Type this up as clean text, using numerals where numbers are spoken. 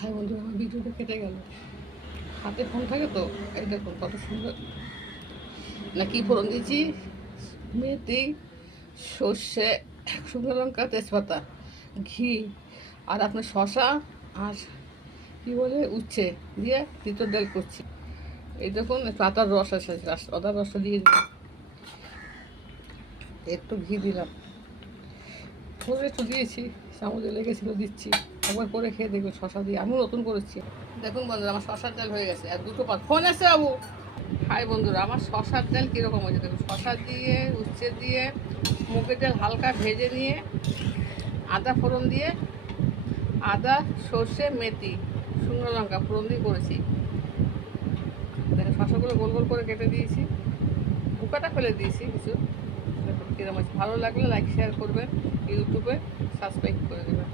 High বন্ধু, আমার ভিডিওটা কেটে গেল। হাতে ফোন থাকে তো, এই দেখুন কত সুন্দর না কি ফোড়ন দিয়েছি। মেথি, সর্ষে, শুকনো লঙ্কা, তেজপাতা, ঘি, আর আপনার শশা, আর কি বলে উচ্ছে দিয়ে তিতর ডাল করছি। এই দেখুন পাতার রস আছে, আদার রসটা দিয়ে দিলাম, একটু ঘি দিলাম, করে একটু দিয়েছি, চামচে লেগেছিল দিচ্ছি। একবার করে খেয়ে দেখবেন শশা দিয়ে, আমিও নতুন করেছি। দেখুন বন্ধুরা, আমার শশার ডাল হয়ে গেছে। আর দুটো পাত ফোন আছে বাবু। হাই বন্ধুরা, আমার শশার ডাল কীরকম হয়েছে দেখুন। শশা দিয়ে, উচ্ছে দিয়ে, মুগের ডাল হালকা ভেজে নিয়ে, আদা ফোড়ন দিয়ে, আদা, সর্ষে, মেথি, শুকনো লঙ্কা ফোড়ন দিয়ে করেছি। দেখুন শশাগুলো গোল গোল করে কেটে দিয়েছি, বুকাটা ফেলে দিয়েছি কিছু। দেখুন কীরকম আছে। ভালো লাগলে লাইক শেয়ার করবেন, ইউটিউবে সাবস্ক্রাইব করে দেবেন।